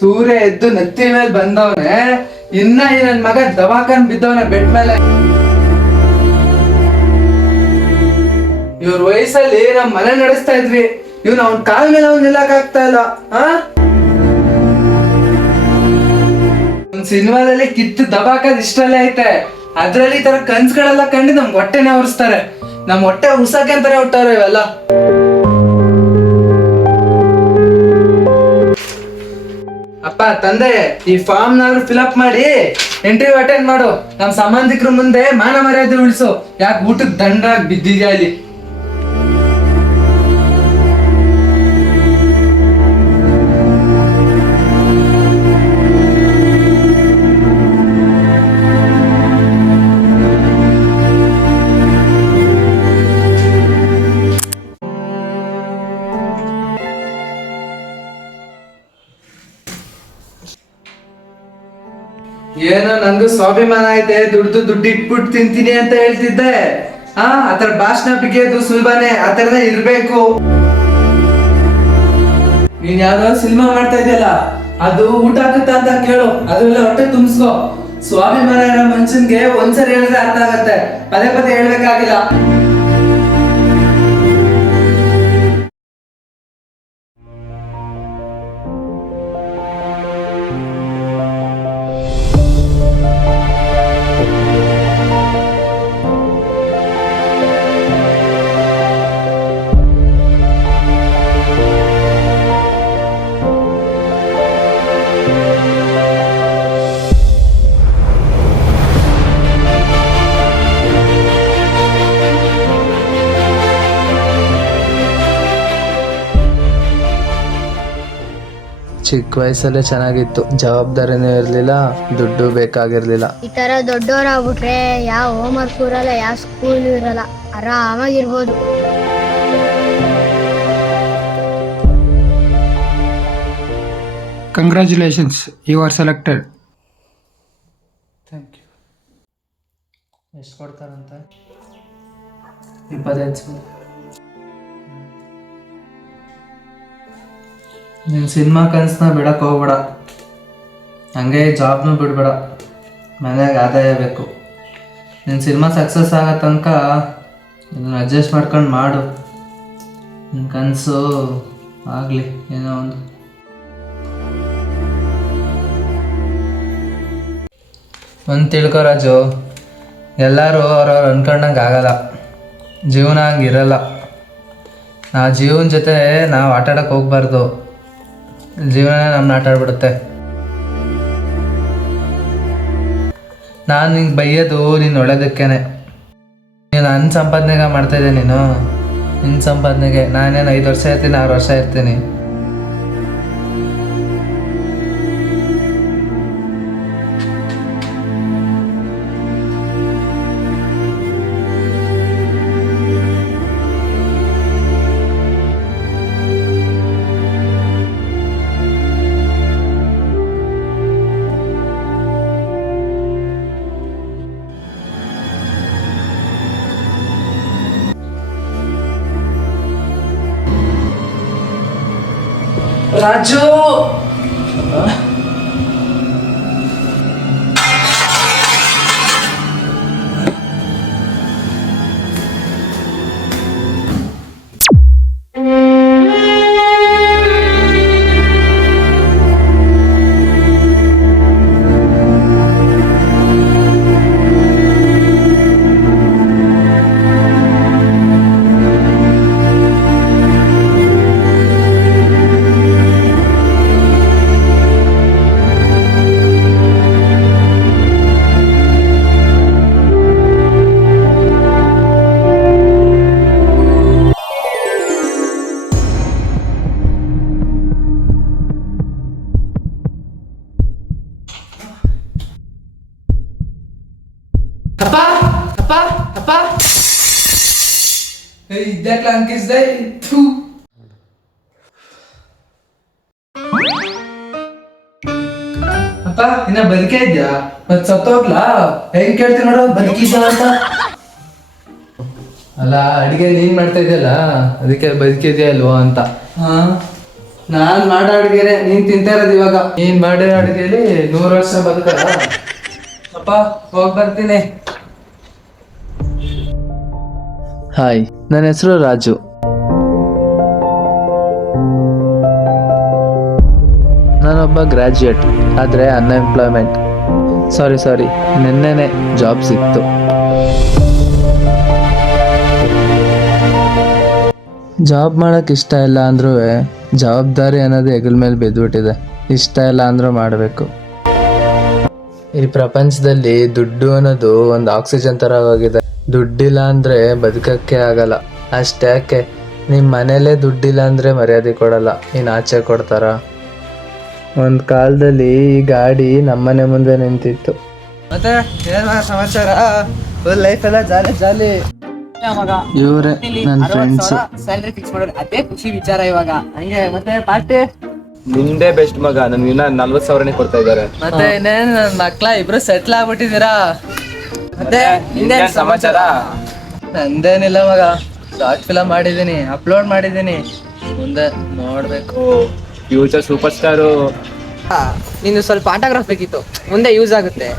ಸೂರ್ಯ ಎದ್ದು ನೆತ್ತಿ ಮೇಲೆ ಬಂದವನೆ, ಇನ್ನ ಈ ನನ್ ಮಗ ದವಾಖಾನ್ ಬಿದ್ದವನೆ ಬೆಡ್ ಮೇಲೆ. ಇವ್ರ ವಯಸ್ಸಲ್ಲಿ ನಮ್ ಮನೆ ನಡೆಸ್ತಾ ಇದ್ವಿ, ಇವ್ನ ಅವ್ನ ಕಾಲ್ ಮೇಲೆ ಅವ್ನ್ ನಿಲ್ಲಕ್ ಆಗ್ತಾ ಇಲ್ಲ. ಒಂದ್ ಸಿನಿಮಾದಲ್ಲಿ ಕಿತ್ತು ದಬಾಕದ್ ಇಷ್ಟಲ್ಲೇ ಐತೆ, ಅದ್ರಲ್ಲಿ ಈ ತರ ಕನ್ಸ್ಗಳೆಲ್ಲ ಕಂಡು ನಮ್ ಹೊಟ್ಟೆನೆ ಉರ್ಸ್ತಾರೆ. ನಮ್ ಹೊಟ್ಟೆ ಉರ್ಸಕ್ಕೆ ಅಂತಾನೆ ಹುಟ್ಟಾರೆ ಇವೆಲ್ಲ. ಅಪ್ಪ ತಂದೆ, ಈ ಫಾರ್ಮ್ ನಾದ್ರು ಫಿಲ್ಅಪ್ ಮಾಡಿ ಇಂಟರ್ವ್ಯೂ ಅಟೆಂಡ್ ಮಾಡು. ನಮ್ ಸಂಬಂಧಿಕರ ಮುಂದೆ ಮಾನ ಮರ್ಯಾದೆ ಉಳಿಸು. ಯಾಕೆ ಊಟಕ್ಕೆ ದಂಡಾಗಿ ಬಿದ್ದಿದ್ಯಾ ಇಲ್ಲಿ? ಏನೋ ನಂದು ಸ್ವಾಭಿಮಾನ ಐತೆ, ದುಡ್ಡು ಇಟ್ಬಿಟ್ಟು ತಿಂತೀನಿ ಅಂತ ಹೇಳ್ತಿದ್ದೆ. ಆತರ ಭಾಷಣ ಬಿಗಿಯೋದು ಸುಲಭನೇ, ಆತರನೇ ಇರ್ಬೇಕು. ನೀನ್ ಯಾವ್ದೋ ಸಿನಿಮಾ ಮಾಡ್ತಾ ಇದೆಯಲ್ಲ, ಅದು ಊಟ ಆಗುತ್ತಾ ಅಂತ ಕೇಳು, ಅದ್ರೆಲ್ಲ ಹೊಟ್ಟೆ ತುಂಬಿಸ್ಕೋ. ಸ್ವಾಭಿಮಾನ ಇರೋ ಮನುಷ್ಯನ್ಗೆ ಒಂದ್ಸರಿ ಹೇಳಿದ್ರೆ ಅರ್ಥ ಆಗತ್ತೆ, ಪದೇ ಪದೇ ಹೇಳ್ಬೇಕಾಗಿಲ್ಲ. ಚಿಕ್ಕ ವಯಸ್ಸಲ್ಲೇ ಚೆನ್ನಾಗಿತ್ತು, ಜವಾಬ್ದಾರಿನೂ ಇರ್ಲಿಲ್ಲ, ದುಡ್ಡು ಬೇಕಾಗಿರ್ಲಿಲ್ಲ. ಈ ತರ ದೊಡ್ಡವರಾಗ್ಬಿಟ್ರೆ ಯಾವ ಹೋಮ್ವರ್ಕ್ ಇರಲ್ಲ, ಯಾವ ಸ್ಕೂಲ್ ಇರಲ್ಲ, ಆರಾಮಾಗಿರ್ಬೋದು. Congratulations, you are selected. Thank you. ಎಷ್ಟು ಕೊಡ್ತಾರಂತ? 25,000. ನೀನು ಸಿನಿಮಾ ಕನಸನ್ನ ಬಿಡಕ್ಕೆ ಹೋಗ್ಬೇಡ, ಹಂಗೆ ಜಾಬ್ನೂ ಬಿಡಬೇಡ. ಮನೆಯಾಗ ಆದಾಯ ಬೇಕು. ನಿನ್ನ ಸಿನಿಮಾ ಸಕ್ಸಸ್ ಆಗೋ ತನಕ ಇದನ್ನು ಅಡ್ಜಸ್ಟ್ ಮಾಡ್ಕೊಂಡು ಮಾಡು. ನಿನ್ನ ಕನಸು ಆಗಲಿ ಏನೋ ಒಂದು ತಿಳ್ಕೊ ರಾಜು, ಎಲ್ಲರೂ ಅವ್ರವ್ರು ಅಂದ್ಕೊಂಡಂಗೆ ಆಗಲ್ಲ, ಜೀವನ ಹಂಗಿರಲ್ಲ. ನಾವು ಜೀವನ ಜೊತೆ ನಾವು ಆಟಾಡಕ್ಕೆ ಹೋಗ್ಬಾರ್ದು, ಜೀವನ ನಮ್ಮನ್ನ ಆಟಾಡ್ಬಿಡುತ್ತೆ. ನಾನು ನಿಂಗೆ ಬೈಯೋದು ನೀನು ಒಳ್ಳೇದಕ್ಕೇನೆ. ನೀನು ನನ್ನ ಸಂಪಾದನೆಗೆ ಮಾಡ್ತಾಯಿದ್ದೆ, ನೀನು ನಿನ್ನ ಸಂಪಾದನೆಗೆ. ನಾನೇನು 5 ವರ್ಷ ಇರ್ತೀನಿ, 6 ವರ್ಷ ಇರ್ತೀನಿ. ರಾಜು ಅಪ್ಪ ಅಪ್ಪ ಅಪ್ಪ ಇದ್ಯಾಕ್ಲ ಅಂಕಿಸ್ದೆ ಅಪ್ಪ ಇನ್ನ ಬದುಕೇ ಇದ್ಯಾ ಮತ್ ಸತ್ತೋಗ್ಲಾ ಹೆಂಗ್ ಕೇಳ್ತೀನಿ ನೋಡು ಬದುಕಿದ್ದ ಅಂತ ಅಲ್ಲ ಅಡಿಗೆ ನೀನ್ ಮಾಡ್ತಾ ಇದೆಯಲ್ಲ ಅದಕ್ಕೆ ಬದುಕಿದ್ಯಾ ಅಲ್ವೋ ಅಂತ ನಾನ್ ಮಾಡೋ ಅಡ್ಗೆನೆ ನೀನ್ ತಿಂತಾ ಇರೋದು ಇವಾಗ ನೀನ್ ಮಾಡಿರೋ ಅಡ್ಗೆಲಿ 100 ವರ್ಷ ಬದುಕಲ್ಲ ಅಪ್ಪ ಹೋಗ್ ಬರ್ತೀನಿ. ಹಾಯ್, ನನ್ನ ಹೆಸರು ರಾಜು. ನಾನೊಬ್ಬ ಗ್ರಾಜ್ಯುಯೇಟ್, ಆದರೆ ಅನ್ಎಂಪ್ಲಾಯ್ಮೆಂಟ್. ಸಾರಿ ನಿನ್ನೆನೆ ಜಾಬ್ ಸಿಕ್ತು. ಜಾಬ್ ಮಾಡಕ್ ಇಷ್ಟ ಇಲ್ಲ ಅಂದ್ರೂ ಜವಾಬ್ದಾರಿ ಅನ್ನೋದು ಹೆಗಲ ಮೇಲೆ ಬಿದ್ದುಬಿಟ್ಟಿದೆ. ಇಷ್ಟ ಇಲ್ಲ ಅಂದ್ರೂ ಮಾಡಬೇಕು. ಈ ಪ್ರಪಂಚದಲ್ಲಿ ದುಡ್ಡು ಅನ್ನೋದು ಒಂದು ಆಕ್ಸಿಜನ್ ತರ ಹೋಗಿದೆ. ದುಡ್ಡಿಲ್ಲ ಅಂದ್ರೆ ಬದುಕಕ್ಕೆ ಆಗಲ್ಲ. ಅಷ್ಟ್ಯಾಕೆ ನಿಮ್ಮ ಮನೇಲೆ ದುಡ್ಡಿಲ್ಲ ಅಂದ್ರೆ ಮರ್ಯಾದೆ ಕೊಡಲ್ಲ, ಇನ್ನು ಆಚೆ ಕೊಡ್ತಾರ? ಒಂದು ಕಾಲದಲ್ಲಿ ಈ ಗಾಡಿ ನಮ್ಮನೆ ಮುಂದೆ ನಿಂತಿತ್ತು. ಮತ್ತೆ ಏನ ಸಮಾಚಾರ? ಲೈಫ್ ಎಲ್ಲ ಜಾಲಿ ಜಾಲಿ. ಇವ್ರೆ ನನ್ನ ಫ್ರೆಂಡ್ಸ್. ಸ್ಯಾಲರಿ ಫಿಕ್ಸ್ ಮಾಡೋರು ಅದೇ ಖುಷಿ ವಿಚಾರ ಇವಾಗ. ಹಂಗೆ ಮತ್ತೆ ಪಾರ್ಟಿ ನಿಂದೇ ಬೆಸ್ಟ್ ಮಗ. ನನ್ಗೆ ಇನ್ನ 40,000 ಕೊಡ್ತಾ ಇದಾರೆ. ಮತ್ತೆ ಇನ್ನೇನ್ ನನ್ನ ಮಕ್ಳ ಇಬ್ರು ಸೆಟ್ಲ್ ಆಗ್ಬಿಟ್ಟಿದ್ದೀರಾ? ಮತ್ತೆ ನಿಂದೇನ್ ಸಮಾಚಾರ? ನಂದೇನಿಲ್ಲ ಮಗ, ಶಾರ್ಟ್ ಫಿಲಮ್ ಮಾಡಿದ್ದೀನಿ, ಅಪ್ಲೋಡ್ ಮಾಡಿದ್ದೀನಿ. ಮುಂದೆ ನೋಡ್ಬೇಕು. Future super star. ನಿಂದು ಸ್ವಲ್ಪ ಆಟೋಗ್ರಾಫ್ ಬೇಕಿತ್ತು, ಮುಂದೆ ಯೂಸ್ ಆಗುತ್ತೆ.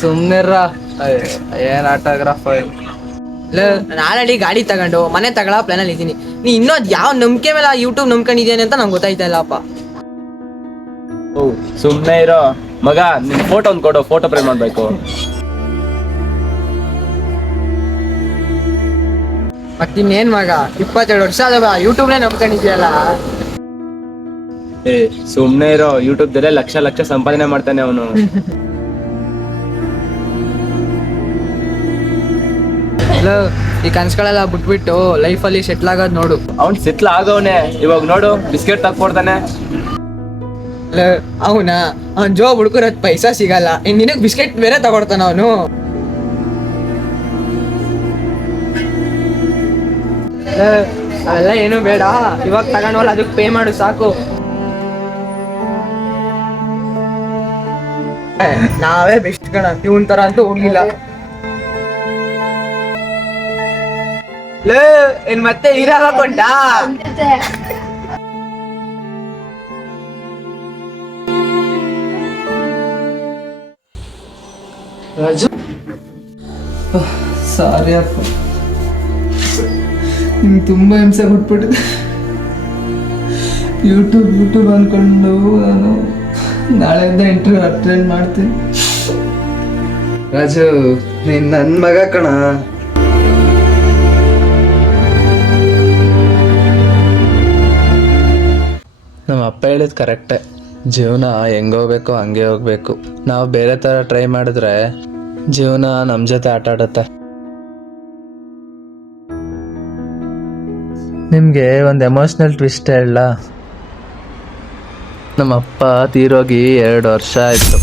ಸುಮ್ನಿರ, ಏನ್ ಆಟೋಗ್ರಾಫ್? ನಾನು ಆಲ್ರೆಡಿ ಗಾಡಿ ತಗೊಂಡು ಮನೆ ತಗೊಳ್ಳೋ ಪ್ಲಾನಲ್ಲಿ ಇದ್ದೀನಿ. ನೀ ಇನ್ನೂ ಅದ್ ಯಾವ ನಂಬಿಕೆ ಮೇಲೆ ಯೂಟ್ಯೂಬ್ ನಂಬ್ಕೊಂಡಿದ್ದೇನೆ ಅಂತ ನಂಗೆ ಗೊತ್ತಾಯ್ತಾ ಇಲ್ಲಪ್ಪ. ಸುಮ್ನೆ ಇರೋ ಮಗ. ನಿನ್ ಫೋಟೋ ಒಂದ್ ಕೊಡು, ಫೋಟೋ ಫ್ರೇಮ್ ಮಾಡ್ಬೇಕು. ಮತ್ತಿನ್ನೇನ್ ಮಗ, 22 ವರ್ಷ ಅದ ಯೂಟ್ಯೂಬ್ನೇ ನಂಬ್ಕೊಂಡಿದ್ಯಲ್ಲ. ಸುಮ್ನೆ ಇರೋ. ಯೂಟ್ಯೂಬ್ ದಲ್ಲೇ ಲಕ್ಷ ಸಂಪಾದನೆ ಮಾಡ್ತಾನೆ ಅವನು. ಈ ಕನ್ಸ್ಗಳೆಲ್ಲ ಬಿಟ್ಬಿಟ್ಟು ಲೈಫಲ್ಲಿ ಸೆಟ್ಲ್ ಆಗೋದ್ ನೋಡು. ಅವ್ನ್ ಸೆಟ್ಲ್ ಆಗವನೆ. ಇವಾಗ ನೋಡು, ಬಿಸ್ಕೆಟ್ ತಕ್ಕೊಡ್ತಾನೆ. ಅವನಾ ಅವ್ನ್ ಜಾಬ್ ಹುಡ್ಕೋರದ್ ಪೈಸಾ ಸಿಗಲ್ಲ, ಇನ್ ನಿನಗ್ ಬಿಸ್ಕೆಟ್ ಬೇರೆ ತಗೊಡ್ತಾನ ಅವನು. ಅವೆಲ್ಲ ಏನು ಬೇಡ, ಇವಾಗ ತಗೊಂಡ್ವಲ್ಲ ಅದಕ್ಕೆ ಪೇ ಮಾಡು ಸಾಕು. ನಾವೇ ಬೆಸ್ಟ್ ಕಣ, ಇವನ್ ತರ ಅಂತೂ ಹೋಗಿಲ್ಲ. ಏನ್ ಮತ್ತೆ ಹೀರಾಗ ಕೊಂಡ? ರಾಜು, ಸಾರಿ ಅಪ್ಪ, ನಿಮ್ಗೆ ತುಂಬ ಹಿಂಸೆ ಕೊಟ್ಬಿಟ್ಟಿದೆ. ಯೂಟ್ಯೂಬ್ ಅಂದ್ಕೊಂಡು ನಾನು ನಾಳೆಯಿಂದ ಇಂಟರ್ವ್ಯೂ ಅಟೆಂಡ್ ಮಾಡ್ತೀನಿ. ರಾಜು, ನೀನ್ ನನ್ನ ಮಗ ಕಣ. ನಮ್ಮ ಅಪ್ಪ ಹೇಳಿದ್ ಕರೆಕ್ಟೇ. ಜೀವನ ಹೆಂಗೋಗ್ಬೇಕು ಹಂಗೆ ಹೋಗ್ಬೇಕು. ನಾವು ಬೇರೆ ಥರ ಟ್ರೈ ಮಾಡಿದ್ರೆ ಜೀವನ ನಮ್ಮ ಜೊತೆ ಆಟ ಆಡುತ್ತೆ. ನಿಮಗೆ ಒಂದು ಎಮೋಷ್ನಲ್ ಟ್ವಿಸ್ಟ್ ಹೇಳ. ನಮ್ಮ ಅಪ್ಪ ತೀರೋಗಿ 2 ವರ್ಷ ಆಯಿತು.